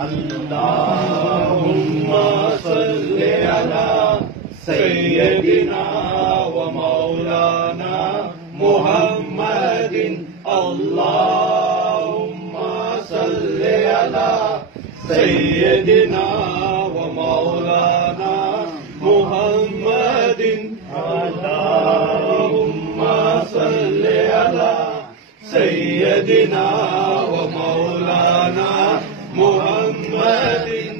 अल्लाहुम्मा सल्लि अला सय्यदिना व मौलाना मुहम्मदिन। अल्लाहुम्मा सल्लि अला सय्यदिना व मौलाना मुहम्मदिन। अल्लाहुम्मा सल्लि अला सय्यदिना व मौलाना मुहम्मदिन।